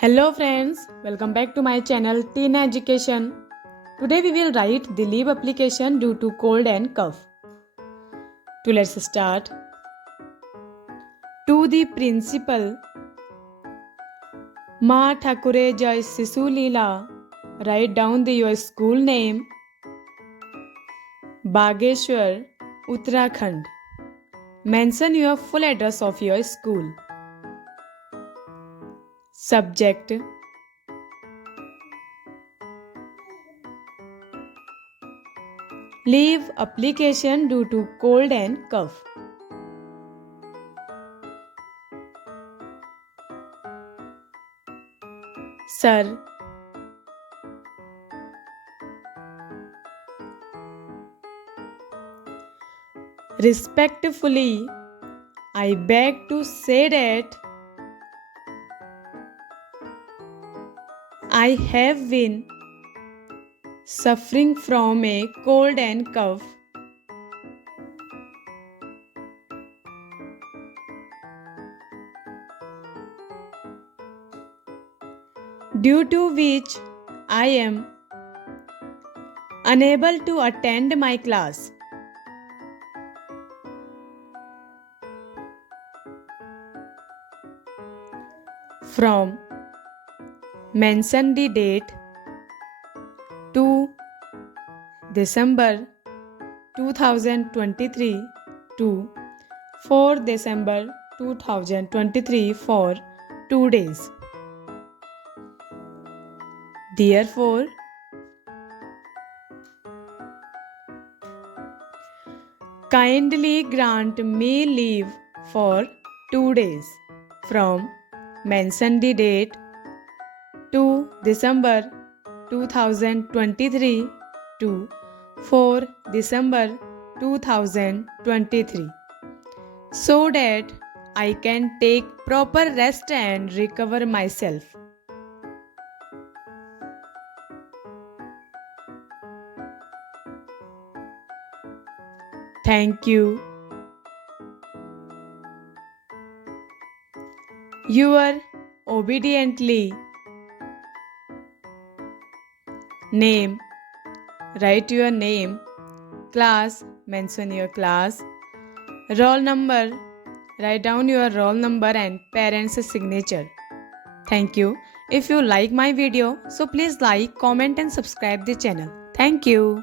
Hello friends, welcome back to my channel tinaeducation. Today we will write the leave application due to cold and cough. Let's start. To the principal, Ma Thakure Jai Sisu Leela, write down your school name. Bageshwar, Uttarakhand. Mention your full address of your school. Subject: leave application due to cold and cough. Sir, respectfully, I beg to say that I have been suffering from a cold and cough. Due to which I am unable to attend my class. From mention the date to December 2023 to 4 December 2023 for 2 days. Therefore, kindly grant me leave for 2 days from mention the date to December 2023 to 4 December 2023 so that I can take proper rest and recover myself. Thank you. Your obediently. Name. Write your name. Class. Mention your class. Roll number. Write down your roll number and parents' signature. Thank you. If you like my video, so please like, comment and subscribe the channel. Thank you.